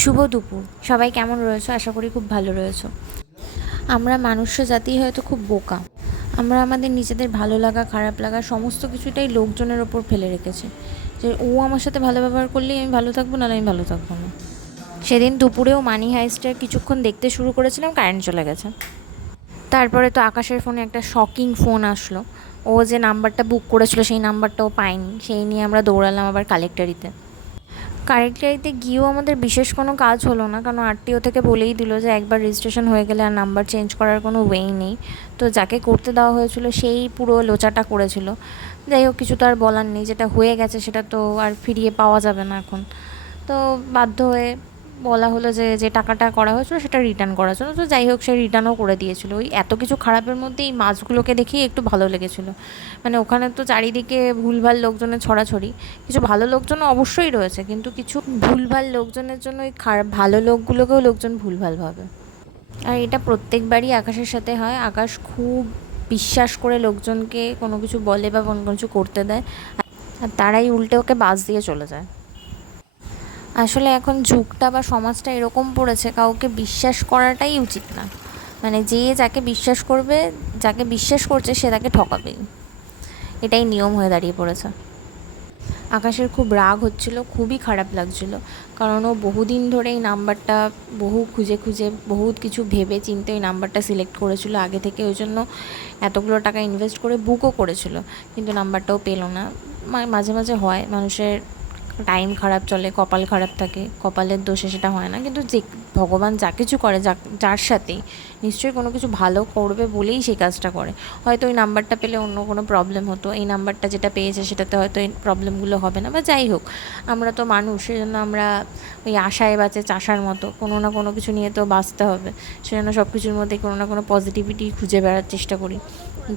শুভ দুপুর। সবাই কেমন রয়েছো? আশা করি খুব ভালো রয়েছো। আমরা মানুষ্য জাতি হয়তো খুব বোকা। আমরা আমাদের নিজেদের ভালো লাগা খারাপ লাগা সমস্ত কিছুটাই লোকজনের ওপর ফেলে রেখেছি, যে ও আমার সাথে ভালো ব্যবহার করলেই আমি ভালো থাকবো, নাহলে আমি ভালো থাকবো না। সেদিন দুপুরেও মানি হাইস্টের কিছুক্ষণ দেখতে শুরু করেছিলাম, কারেন্ট চলে গেছে। তারপরে তো আকাশের ফোনে একটা শকিং ফোন আসলো। ও যে নাম্বারটা বুক করেছিল সেই নাম্বারটাও পাইনি, সেই নিয়ে আমরা দৌড়ালাম আবার কালেক্টরিতে। কারেক্টারিতে গিয়েও আমাদের বিশেষ কোনো কাজ হলো না, কারণ আরটিও থেকে বলেই দিল যে একবার রেজিস্ট্রেশন হয়ে গেলে আর নাম্বার চেঞ্জ করার কোনো ওয়েই নেই। তো যাকে করতে দেওয়া হয়েছিল সেই পুরো লোচাটা করেছিল। যাই হোক, কিছু তো আর বলার নেই, যেটা হয়ে গেছে সেটা তো আর ফিরিয়ে পাওয়া যাবে না এখন। তো বাধ্য হয়ে বলা হলো যে যে টাকাটা করা হয়েছিল সেটা রিটার্ন করার জন্য। তো যাই হোক, সে রিটার্নও করে দিয়েছিল। ওই এত কিছু খারাপের মধ্যে এই মাছগুলোকে দেখেই একটু ভালো লেগেছিলো। মানে ওখানে তো চারিদিকে ভুলভাল লোকজনের ছড়াছড়ি। কিছু ভালো লোকজন অবশ্যই রয়েছে, কিন্তু কিছু ভুলভাল লোকজনের জন্য ওই খারাপ ভালো লোকগুলোকেও লোকজন ভুলভাল ভাবে। আর এটা প্রত্যেকবারই আকাশের সাথে হয়। আকাশ খুব বিশ্বাস করে লোকজনকে কোনো কিছু বলে বা কোনো কিছু করতে দেয়, আর তারাই উল্টে ওকে বাস দিয়ে চলে যায়। আসলে এখন যুগটা বা সমাজটা এরকম পড়েছে, কাউকে বিশ্বাস করাটাই উচিত না। মানে যে যাকে বিশ্বাস করবে, যাকে বিশ্বাস করছে সে তাকে ঠকাবেই, এটাই নিয়ম হয়ে দাঁড়িয়ে পড়েছে। আকাশের খুব রাগ হচ্ছিল, খুবই খারাপ লাগছিল, কারণ ও বহুদিন ধরে এই নাম্বারটা বহু খুঁজে খুঁজে বহুত কিছু ভেবে চিন্তে ওই নাম্বারটা সিলেক্ট করেছিল আগে থেকে। ওই জন্য এতগুলো টাকা ইনভেস্ট করে বুকও করেছিল, কিন্তু নাম্বারটাও পেলো না। মাঝে মাঝে হয়, মানুষের টাইম খারাপ চলে, কপাল খারাপ থাকে, কপালের দোষে সেটা হয় না। কিন্তু যে ভগবান যা কিছু করে, যার সাথেই নিশ্চয়ই কোনো কিছু ভালো করবে বলেই সেই কাজটা করে। হয়তো ওই নাম্বারটা পেলে অন্য কোনো প্রবলেম হতো, এই নাম্বারটা যেটা পেয়েছে সেটাতে হয়তো এই প্রবলেমগুলো হবে না, বা যাই হোক। আমরা তো মানুষ, সেজন্য আমরা ওই আশায় বাঁচে চাষার মতো, কোনো না কোনো কিছু নিয়ে তো বাঁচতে হবে। সেজন্য সব কিছুর মধ্যে কোনো না কোনো পজিটিভিটি খুঁজে বেড়ার চেষ্টা করি,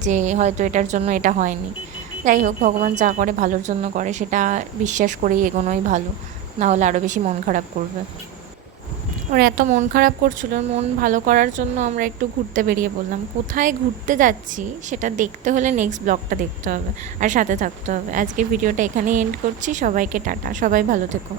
যে হয়তো এটার জন্য এটা হয়নি। যাই হোক, ভগবান যা করে ভালোর জন্য করে, সেটা বিশ্বাস করেই এগোনোই ভালো, না হলে আরও বেশি মন খারাপ করবে। ওর এত মন খারাপ করছিল, মন ভালো করার জন্য আমরা একটু ঘুরতে বেরিয়ে পড়লাম। কোথায় ঘুরতে যাচ্ছি সেটা দেখতে হলে নেক্সট ব্লগটা দেখতে হবে আর সাথে থাকতে হবে। আজকের ভিডিওটা এখানেই এন্ড করছি। সবাইকে টাটা, সবাই ভালো থেকো।